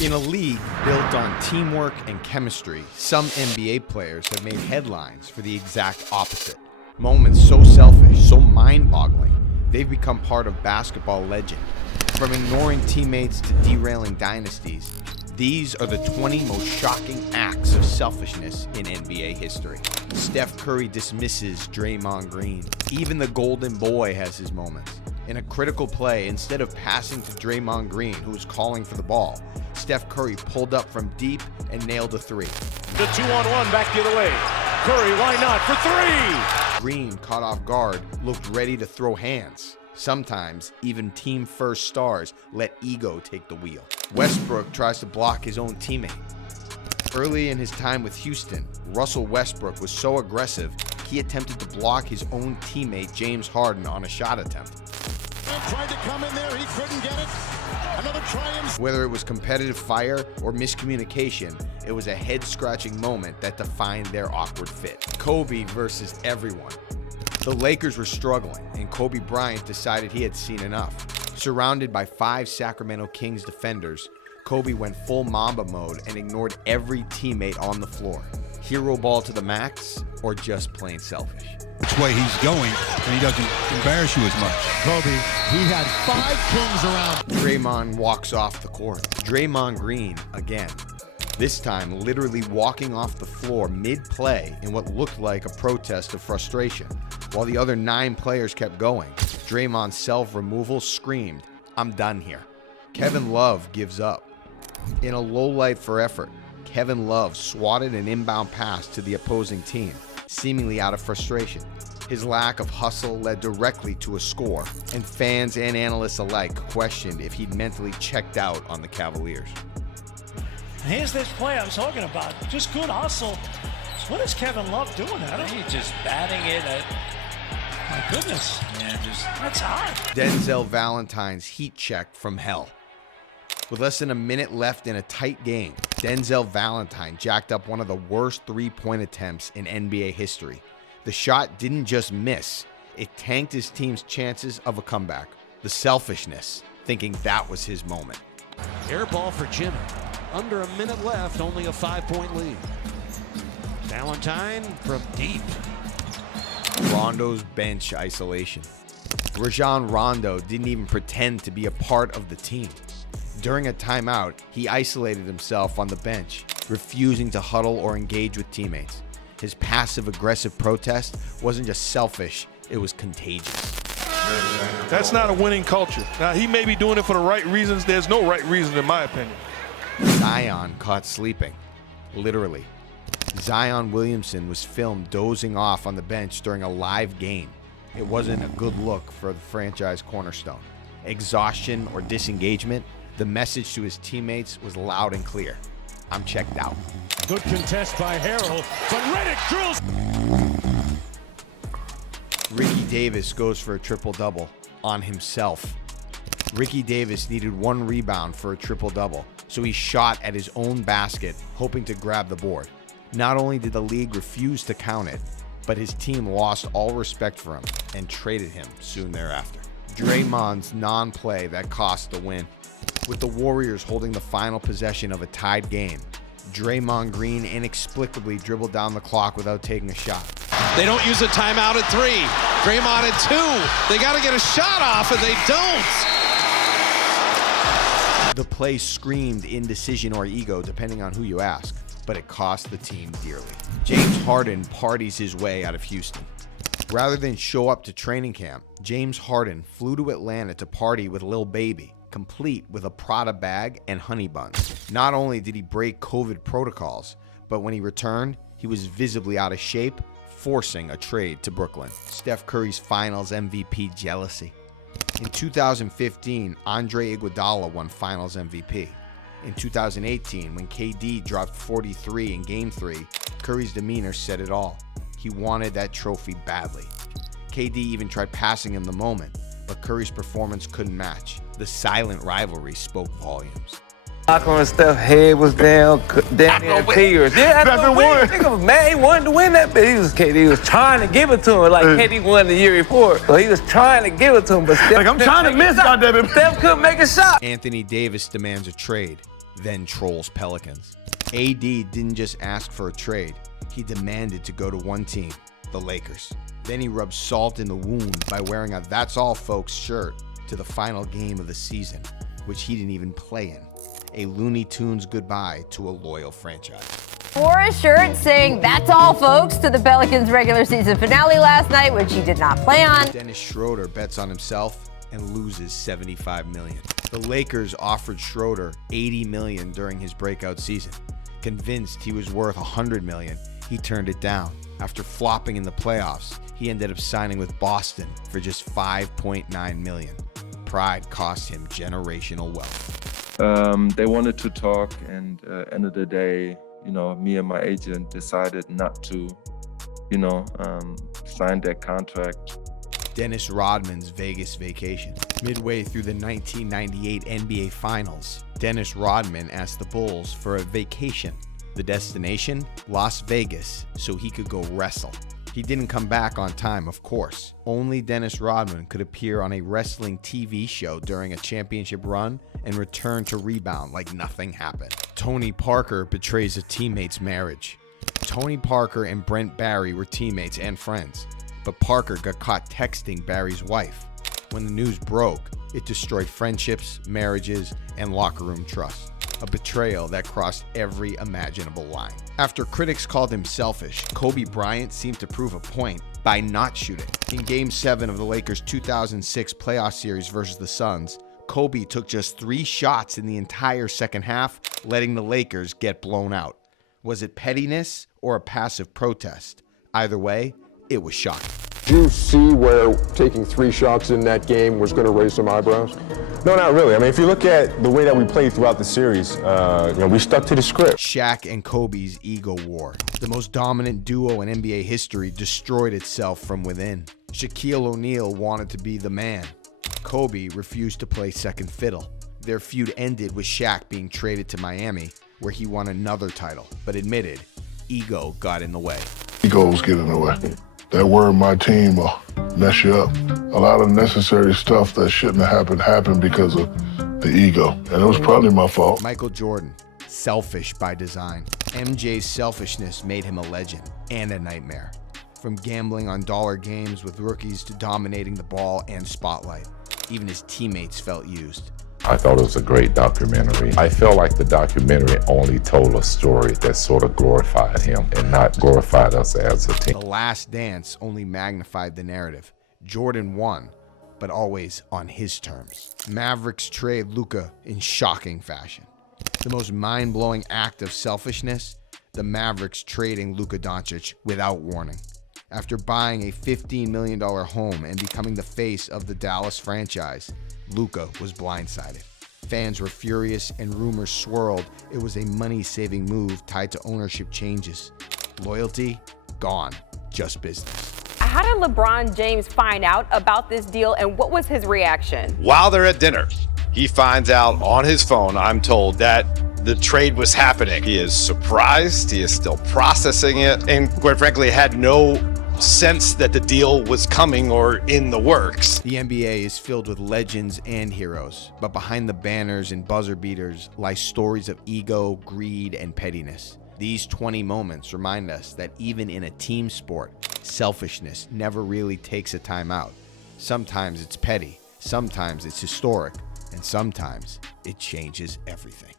In a league built on teamwork and chemistry, some NBA players have made headlines for the exact opposite. Moments so selfish, so mind-boggling, they've become part of basketball legend. From ignoring teammates to derailing dynasties, these are the 20 most shocking acts of selfishness in NBA history. Steph Curry dismisses Draymond Green. Even the golden boy has his moments. In a critical play, instead of passing to Draymond Green, who was calling for the ball, Steph Curry pulled up from deep and nailed a three. The 2-on-1 back the other way. Curry, why not, for three? Green, caught off guard, looked ready to throw hands. Sometimes, even team-first stars let ego take the wheel. Westbrook tries to block his own teammate. Early in his time with Houston, Russell Westbrook was so aggressive, he attempted to block his own teammate James Harden on a shot attempt. Tried to come in there, he couldn't get it. Another try. Whether it was competitive fire or miscommunication, it was a head-scratching moment that defined their awkward fit. Kobe versus everyone. The Lakers were struggling, and Kobe Bryant decided he had seen enough. Surrounded by 5 Sacramento Kings defenders, Kobe went full Mamba mode and ignored every teammate on the floor. Hero ball to the max, or just plain selfish? Which way he's going, and he doesn't embarrass you as much. Kobe, he had 5 Kings around. Draymond walks off the court. Draymond Green again. This time, literally walking off the floor mid-play in what looked like a protest of frustration. While the other 9 players kept going, Draymond's self-removal screamed, "I'm done here." Kevin Love gives up. In a low light for effort, Kevin Love swatted an inbound pass to the opposing team, seemingly out of frustration. His lack of hustle led directly to a score, and fans and analysts alike questioned if he'd mentally checked out on the Cavaliers. Here's this play I'm talking about. Just good hustle. What is Kevin Love doing at him? He's just batting it at... My goodness. Yeah, just... That's high. Denzel Valentine's heat check from hell. With less than a minute left in a tight game, Denzel Valentine jacked up one of the worst three-point attempts in NBA history. The shot didn't just miss, it tanked his team's chances of a comeback. The selfishness, thinking that was his moment. Air ball for Jimmy. Under a minute left, only a 5-point lead. Valentine from deep. Rondo's bench isolation. Rajon Rondo didn't even pretend to be a part of the team. During a timeout, he isolated himself on the bench, refusing to huddle or engage with teammates. His passive-aggressive protest wasn't just selfish, it was contagious. That's not a winning culture. Now, he may be doing it for the right reasons. There's no right reason, in my opinion. Zion caught sleeping, literally. Zion Williamson was filmed dozing off on the bench during a live game. It wasn't a good look for the franchise cornerstone. Exhaustion or disengagement, the message to his teammates was loud and clear. I'm checked out. Good contest by Harrell, but Redick drills. Ricky Davis goes for a triple-double on himself. Ricky Davis needed 1 rebound for a triple-double, so he shot at his own basket, hoping to grab the board. Not only did the league refuse to count it, but his team lost all respect for him and traded him soon thereafter. Draymond's non-play that cost the win. With the Warriors holding the final possession of a tied game, Draymond Green inexplicably dribbled down the clock without taking a shot. They don't use a timeout at 3. Draymond at 2. They got to get a shot off, and they don't. The play screamed indecision or ego, depending on who you ask, but it cost the team dearly. James Harden parties his way out of Houston. Rather than show up to training camp, James Harden flew to Atlanta to party with Lil Baby, complete with a Prada bag and honey buns. Not only did he break COVID protocols, but when he returned, he was visibly out of shape, forcing a trade to Brooklyn. Steph Curry's Finals MVP jealousy. In 2015, Andre Iguodala won Finals MVP. In 2018, when KD dropped 43 in Game 3, Curry's demeanor said it all. He wanted that trophy badly. KD even tried passing him the moment, but Curry's performance couldn't match. The silent rivalry spoke volumes. When Steph's head was down in tears. Yeah, after one. Nigga was mad. He wanted to win that, but KD was trying to give it to him like KD won the year before. So he was trying to give it to him, but Steph, I'm trying to miss, goddammit. Steph couldn't make a shot. Anthony Davis demands a trade. then trolls Pelicans. AD didn't just ask for a trade, he demanded to go to one team, the Lakers. Then he rubbed salt in the wound by wearing a "That's all folks" shirt to the final game of the season, which he didn't even play in. A Looney Tunes goodbye to a loyal franchise. Wore a shirt saying "That's all folks" to the Pelicans regular season finale last night, which he did not play on. Dennis Schroeder bets on himself and loses $75 million. The Lakers offered Schroeder $80 million during his breakout season. Convinced he was worth $100 million, he turned it down. After flopping in the playoffs, he ended up signing with Boston for just $5.9 million. Pride cost him generational wealth. They wanted to talk, and end of the day, me and my agent decided not to, sign that contract. Dennis Rodman's Vegas vacation. Midway through the 1998 NBA Finals, Dennis Rodman asked the Bulls for a vacation. The destination? Las Vegas, so he could go wrestle. He didn't come back on time, of course. Only Dennis Rodman could appear on a wrestling TV show during a championship run and return to rebound like nothing happened. Tony Parker betrays a teammate's marriage. Tony Parker and Brent Barry were teammates and friends, but Parker got caught texting Barry's wife. When the news broke, it destroyed friendships, marriages, and locker room trust. A betrayal that crossed every imaginable line. After critics called him selfish, Kobe Bryant seemed to prove a point by not shooting. In Game 7 of the Lakers' 2006 playoff series versus the Suns, Kobe took just 3 shots in the entire second half, letting the Lakers get blown out. Was it pettiness or a passive protest? Either way, it was shocking. Did you see where taking 3 shots in that game was going to raise some eyebrows? No, not really. I mean, if you look at the way that we played throughout the series, we stuck to the script. Shaq and Kobe's ego war. The most dominant duo in NBA history destroyed itself from within. Shaquille O'Neal wanted to be the man. Kobe refused to play second fiddle. Their feud ended with Shaq being traded to Miami, where he won another title, but admitted ego got in the way. Egos get in the way. That word "my team" will mess you up. A lot of necessary stuff that shouldn't have happened because of the ego. And it was probably my fault. Michael Jordan, selfish by design. MJ's selfishness made him a legend and a nightmare. From gambling on dollar games with rookies to dominating the ball and spotlight. Even his teammates felt used. I thought it was a great documentary. I felt like the documentary only told a story that sort of glorified him and not glorified us as a team. The Last Dance only magnified the narrative. Jordan won, but always on his terms. Mavericks trade Luka in shocking fashion. The most mind-blowing act of selfishness, the Mavericks trading Luka Doncic without warning. After buying a $15 million home and becoming the face of the Dallas franchise, Luka was blindsided. Fans were furious and rumors swirled it was a money-saving move tied to ownership changes. Loyalty? Gone. Just business. How did LeBron James find out about this deal, and what was his reaction? While they're at dinner, he finds out on his phone, I'm told, that the trade was happening. He is surprised. He is still processing it, and quite frankly, had no sense that the deal was coming or in the works. The NBA is filled with legends and heroes, but behind the banners and buzzer beaters lie stories of ego, greed, and pettiness. These 20 moments remind us that even in a team sport, selfishness never really takes a timeout. Sometimes it's petty, sometimes it's historic, and sometimes it changes everything.